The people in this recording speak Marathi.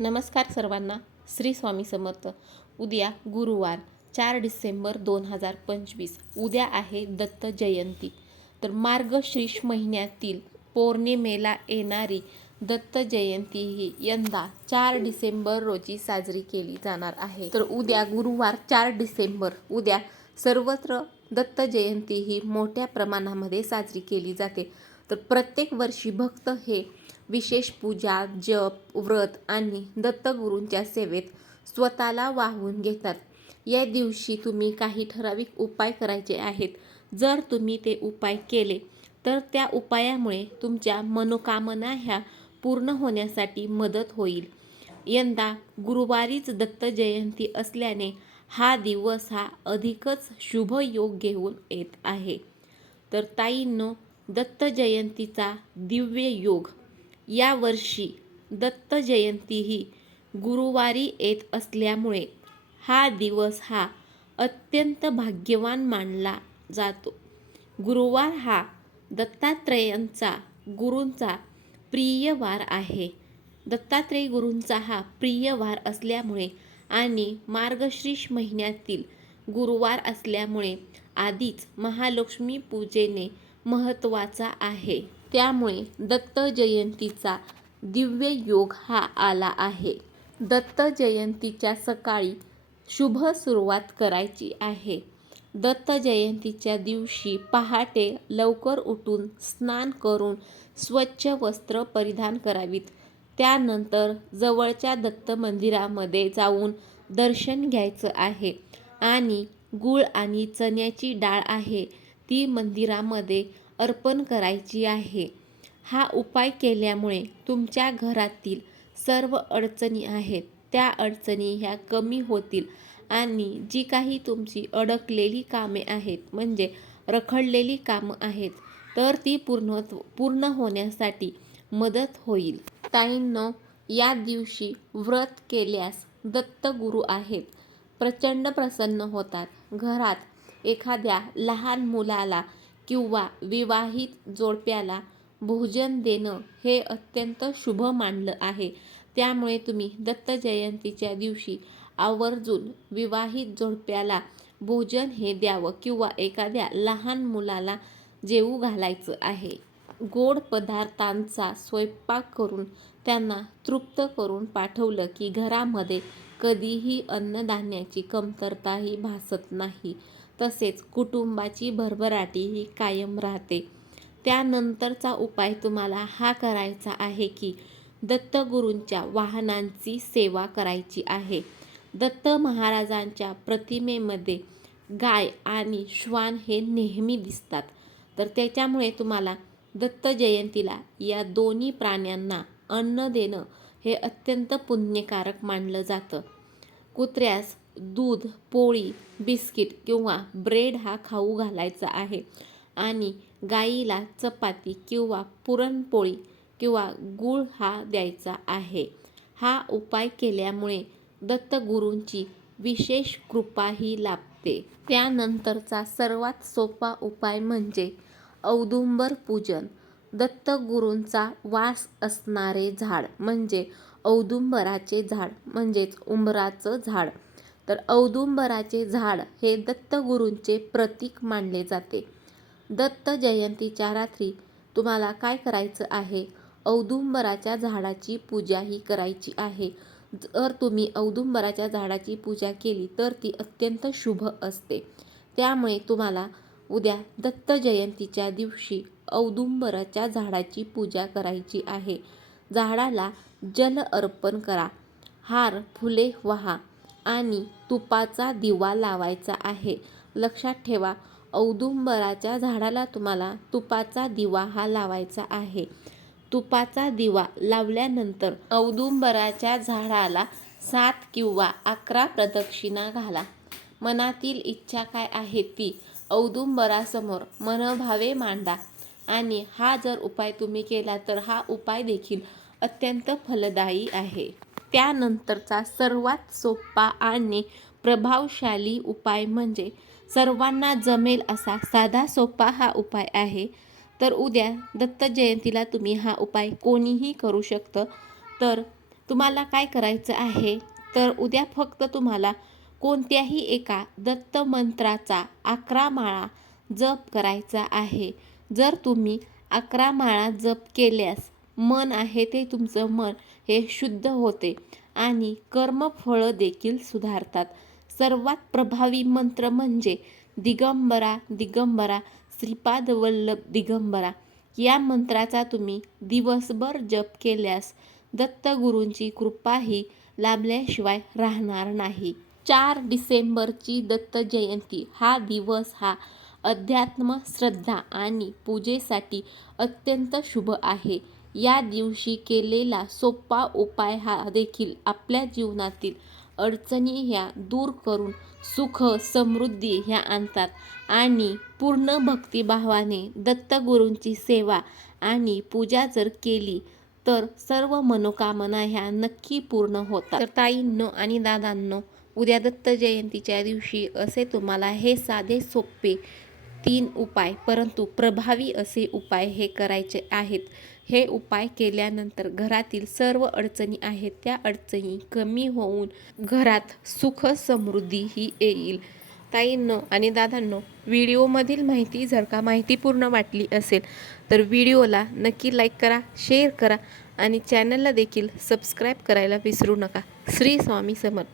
नमस्कार सर्वांना. श्री स्वामी समर्थ. उद्या गुरुवार चार डिसेंबर दोन हजार पंचवीस. उद्या आहे दत्त जयंती. तर मार्गशीर्ष महिन्यातील पौर्णिमेला येणारी दत्त जयंती ही यंदा चार डिसेंबर रोजी साजरी केली जाणार आहे. तर उद्या गुरुवार चार डिसेंबर उद्या सर्वत्र दत्त जयंती ही मोठ्या प्रमाणामध्ये साजरी केली जाते. तर प्रत्येक वर्षी भक्त हे विशेष पूजा जप व्रत आणि दत्तगुरूंच्या सेवेत स्वतःला वाहून घेतात. या दिवशी तुम्ही काही ठराविक उपाय करायचे आहेत. जर तुम्ही ते उपाय केले तर त्या उपायामुळे तुमच्या मनोकामना ह्या पूर्ण होण्यासाठी मदत होईल. यंदा गुरुवारीच दत्त जयंती असल्याने हा दिवस हा अधिकच शुभ योग घेऊन येत आहे. तर ताईंनो दत्त जयंतीचा दिव्य योग या वर्षी दत्त जयंती ही गुरुवारी येत असल्यामुळे हा दिवस हा अत्यंत भाग्यवान मानला जातो. गुरुवार हा दत्तात्रेयांचा गुरूंचा प्रिय वार आहे. दत्तात्रेय गुरूंचा हा प्रिय वार असल्यामुळे आणि मार्गशीर्ष महिन्यातील गुरुवार असल्यामुळे आधीच महालक्ष्मी पूजेने महत्त्वाचा आहे. त्यामुळे दत्त जयंतीचा दिव्य योग हा आला आहे. दत्त जयंतीच्या सकाळी शुभ सुरुवात करायची आहे. दत्त जयंतीच्या दिवशी पहाटे लवकर उठून स्नान करून स्वच्छ वस्त्र परिधान करावीत. त्यानंतर जवळच्या दत्त मंदिरामध्ये जाऊन दर्शन घ्यायचं आहे. आणि गूळ आणि चण्याची डाळ आहे ती मंदिरामध्ये अर्पण करायची आहे. हा उपाय केल्यामुळे तुमच्या घरातील सर्व अडचणी आहेत. त्या अडचणी ह्या कमी होतील आणि जी काही तुमची अडकलेली कामे आहेत म्हणजे रखडलेली कामं आहेत तर ती पूर्ण हो, पूर्ण होण्यासाठी मदत होईल. ताईंनो या दिवशी व्रत केल्यास दत्तगुरू आहेत. प्रचंड प्रसन्न होतात. घरात एखाद्या लहान मुलाला किंवा विवाहित जोडप्याला भोजन देणं हे अत्यंत शुभ मानलं आहे. त्यामुळे तुम्ही दत्त जयंतीच्या दिवशी आवर्जून विवाहित जोडप्याला भोजन हे द्यावं किंवा एखाद्या लहान मुलाला जेवू घालायचं आहे. गोड पदार्थांचा स्वयंपाक करून त्यांना तृप्त करून पाठवलं की घरामध्ये कधीही अन्नधान्याची कमतरताही भासत नाही. तसेच कुटुंबाची भरभराटी ही कायम राहते. त्यानंतरचा उपाय तुम्हाला हा करायचा आहे की दत्तगुरूंच्या वाहनांची सेवा करायची आहे. दत्त महाराजांच्या प्रतिमेमध्ये गाय आणि श्वान हे नेहमी दिसतात. तर त्याच्यामुळे तुम्हाला दत्त जयंतीला या दोन्ही प्राण्यांना अन्न देणं हे अत्यंत पुण्यकारक मानलं जातं. कुत्र्यास दूध पोळी बिस्किट किंवा ब्रेड हा खाऊ घालायचा आहे. आणि गाईला चपाती किंवा पुरणपोळी किंवा गूळ हा द्यायचा आहे. हा उपाय केल्यामुळे दत्तगुरूंची विशेष कृपाही लाभते. त्यानंतरचा सर्वात सोपा उपाय म्हणजे औदुंबर पूजन. दत्तगुरूंचा वास असणारे झाड म्हणजे औदुंबराचे झाड म्हणजेच उंबराचं झाड. तर औदुंबराचे झाड हे दत्तगुरूंचे प्रतीक मानले जाते. दत्त जयंतीच्या रात्री तुम्हाला काय करायचं आहे? औदुंबराच्या झाडाची पूजा ही करायची आहे. जर तुम्ही औदुंबराच्या झाडाची पूजा केली तर ती अत्यंत शुभ असते. त्यामुळे तुम्हाला उद्या दत्त जयंतीच्या दिवशी औदुंबराच्या झाडाची पूजा करायची आहे. झाडाला जल अर्पण करा. हार फुले वहा. आणि तुपाचा दिवा लावायचा आहे. लक्षात ठेवा औदुंबराच्या झाडाला तुम्हाला तुपाचा दिवा हा लावायचा आहे. तुपाचा दिवा लावल्यानंतर औदुंबराच्या झाडाला सात किंवा अकरा प्रदक्षिणा घाला. मनातील इच्छा काय आहे ती औदुंबरासमोर मनभावे मांडा आणि हा जर उपाय तुम्ही केला तर हा उपाय देखील अत्यंत फलदायी आहे. त्यानंतरचा सर्वात सोपा आणि प्रभावशाली उपाय म्हणजे सर्वांना जमेल असा साधा सोपा हा उपाय आहे. तर उद्या दत्त जयंतीला तुम्ही हा उपाय कोणीही करू शकतं. तर तुम्हाला काय करायचं आहे? तर उद्या फक्त तुम्हाला कोणत्याही एका दत्त मंत्राचा अकरा माळा जप करायचा आहे. जर तुम्ही अकरा माळा जप केल्यास मन आहे ते तुमचं मन हे शुद्ध होते आणि कर्मफळं देखील सुधारतात. सर्वात प्रभावी मंत्र म्हणजे दिगंबरा दिगंबरा श्रीपाद वल्लभ दिगंबरा. या मंत्राचा तुम्ही दिवसभर जप केल्यास दत्तगुरूंची कृपाही लाभल्याशिवाय राहणार नाही. चार डिसेंबरची दत्त जयंती. हा दिवस हा अध्यात्म श्रद्धा आणि पूजेसाठी अत्यंत शुभ आहे. या दिवशी केलेला सोपा उपाय हा देखील आपल्या जीवनातील अडचणी ह्या दूर करून सुख समृद्धी ह्या आणतात. आणि पूर्ण भक्तिभावाने दत्तगुरूंची सेवा आणि पूजा जर केली तर सर्व मनोकामना ह्या नक्की पूर्ण होतात. तर ताईंनो आणि दादांनो उद्या दत्त जयंतीच्या दिवशी असे तुम्हाला हे साधे सोपे तीन उपाय परंतु प्रभावी असे उपाय हे करायचे आहेत. हे उपाय केल्यानंतर घरातील सर्व अडचणी आहेत त्या अडचणी कमी होऊन घरात सुख समृद्धी ही येईल. ताईंनो आणि दादांनो व्हिडिओमधील माहिती जर का माहितीपूर्ण वाटली असेल तर व्हिडिओला नक्की लाईक करा शेअर करा आणि चॅनलला देखील सबस्क्राईब करायला विसरू नका. श्री स्वामी समर्थ.